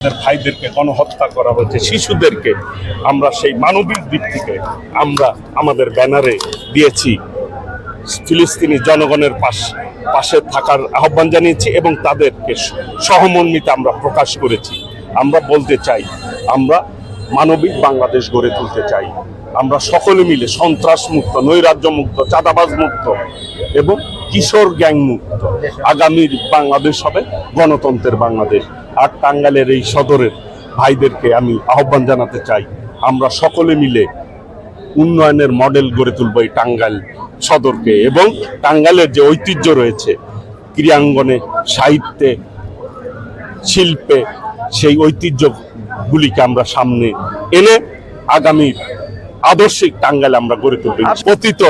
ভাইদেরকে গণহত্যা করা হয়েছে, শিশুদেরকে আমরা সেই মানবিক দিক থেকে আমরা আমাদের ব্যানারে দিয়েছি ফিলিস্তিনি জনগণের পাশে থাকার আহ্বান জানিয়েছি এবং তাদেরকে সহমর্মিতা আমরা প্রকাশ করেছি। আমরা বলতে চাই আমরা মানবিক বাংলাদেশ গড়ে তুলতে চাই। আমরা সকলে মিলে সন্ত্রাস মুক্ত, নৈরাজ্য মুক্ত, চাঁদাবাজ মুক্ত এবং কিশোর গ্যাং মুক্ত আগামীর বাংলাদেশ হবে গণতন্ত্রের বাংলাদেশ। আর টাঙ্গাইলের এই সদরের ভাইদেরকে আমি আহ্বান জানাতে চাই, আমরা সকলে মিলে উন্নয়নের মডেল গড়ে তুলব এই টাঙ্গাইল সদরকে, এবং টাঙ্গাইলের যে ঐতিহ্য রয়েছে ক্রীড়াঙ্গনে, সাহিত্যে, শিল্পে, সেই ঐতিহ্যগুলিকে আমরা সামনে এনে আগামীর আদর্শিক টাঙ্গাইল আমরা গড়ে তুলব। পতিত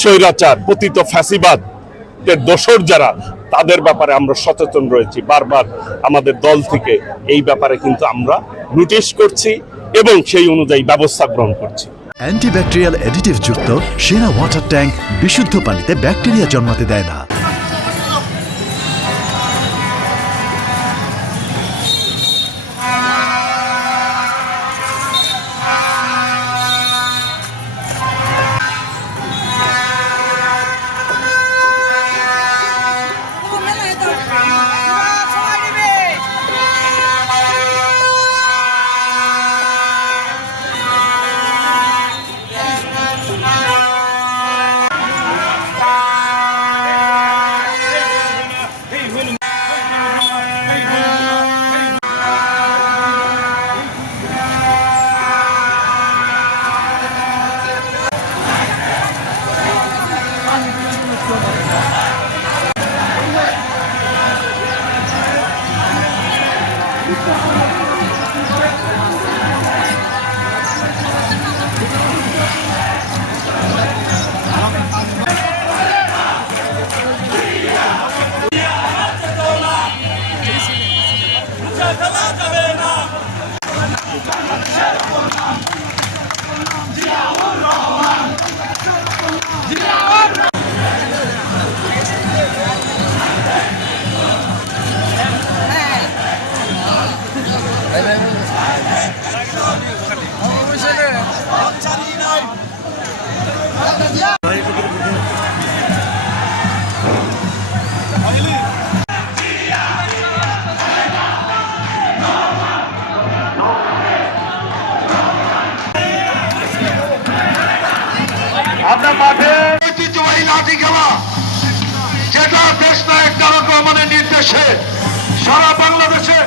স্বৈরাচার, পতিত ফ্যাসিবাদের দোসর যারা, তাদের ব্যাপারে আমরা সচেতন রয়েছি। বারবার আমাদের দল থেকে এই ব্যাপারে কিন্তু আমরা নোটিশ করছি এবং সেই অনুযায়ী ব্যবস্থা গ্রহণ করছি। অ্যান্টিব্যাকটেরিয়াল অ্যাডিটিভ যুক্ত সেরা ওয়াটার ট্যাঙ্ক বিশুদ্ধ পানিতে ব্যাকটেরিয়া জন্মাতে দেয় না। আমরা মাঠে ঐতিহ্যবাহী লাঠি খেলা, যেটা দেশ নায়ক তারেক রহমানের নির্দেশে সারা বাংলাদেশে